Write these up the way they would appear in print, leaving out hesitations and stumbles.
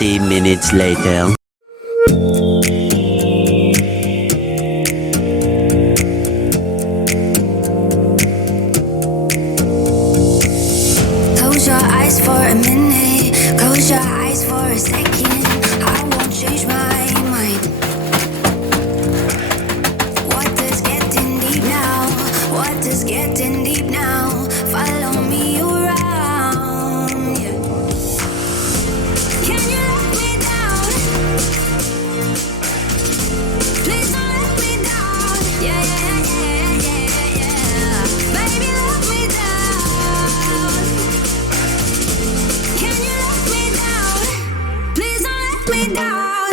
20 minutes later. Close your eyes for a minute. Close your eyes for a second. I won't change my mind. What is getting deep now? What is getting deep now? Follow me around. Yeah. Can you let me down? Please don't let me down. Yeah, yeah, yeah, yeah, yeah. Baby, let me down. Can you let me down? Please don't let me down.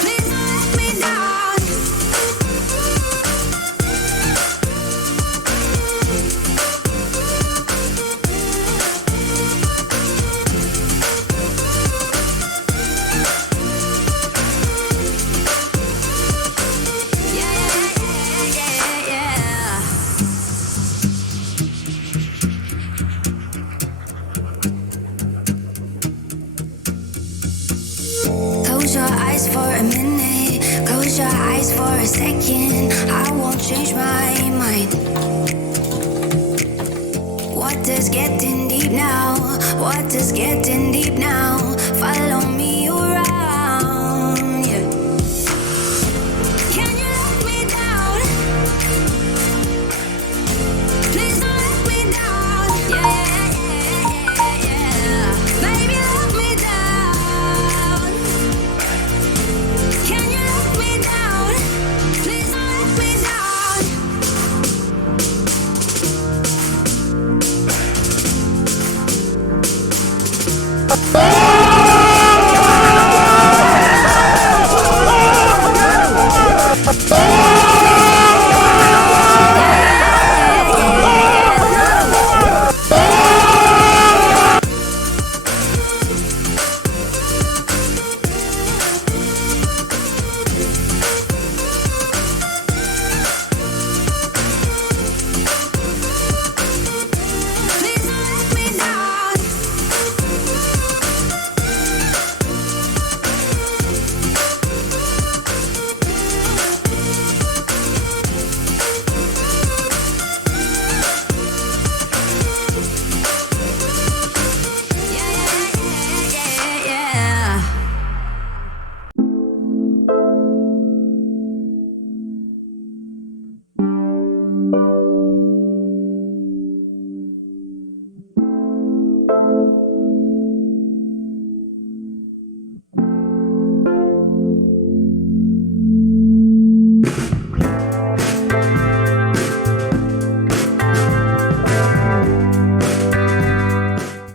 Please don't let me down. Yeah, yeah, yeah, yeah, yeah. Close your eyes for a minute. Close your eyes for a second. I won't change my mind. What is getting deep now? What is getting deep now? Follow me around. Yeah. Can you let me down? Please don't let me down. Yeah, yeah, yeah, yeah, yeah. Baby, let me down. Can you let me down? Please don't let me down.